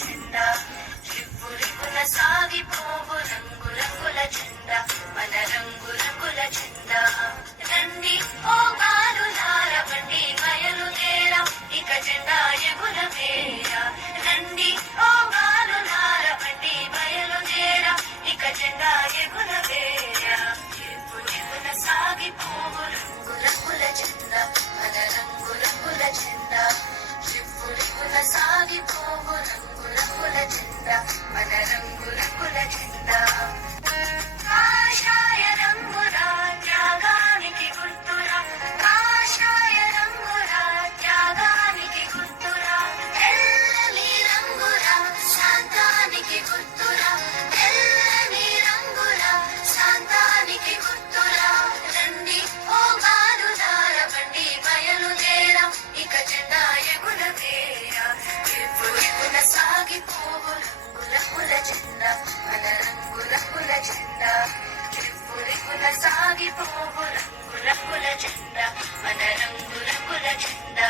జెండా రివ్వురివ్వున సాగిపోవు రంగు రంగుల జెండా మన రంగు రంగుల జెండా రండి ఓ బాలులార బండి బయలుదేరా ఇక జెండా ఎగురవేరా రండి ఓ బాలులార బండి బయలుదేరా ఇక జెండా ఎగురవేరా రివ్వురివ్వున సాగిపోవు రంగు రంగుల జెండా మన రంగు రంగుల జెండా రివ్వురివ్వున సాగిపోవు రంగు రంగుల జెండా మన రంగు రంగుల జెండా కాషాయ రంగురా త్యాగానికి గుర్తురా కాషాయ రంగురా త్యాగానికి గుర్తురా తెల్లని రంగురా శాంతానికి గుర్తురా తెల్లని రంగురా శాంతానికి గుర్తురా రండి ఓ బాలులార బండి బయలుదేరా ఇక జెండా ఎగురవేరా రివ్వురివ్వున సాగిపోవు రంగు రంగుల జెండా మన రంగు రంగుల జెండా రివ్వురివ్వున సాగిపోవు రంగు రంగుల జెండా మన రంగు రంగుల జెండా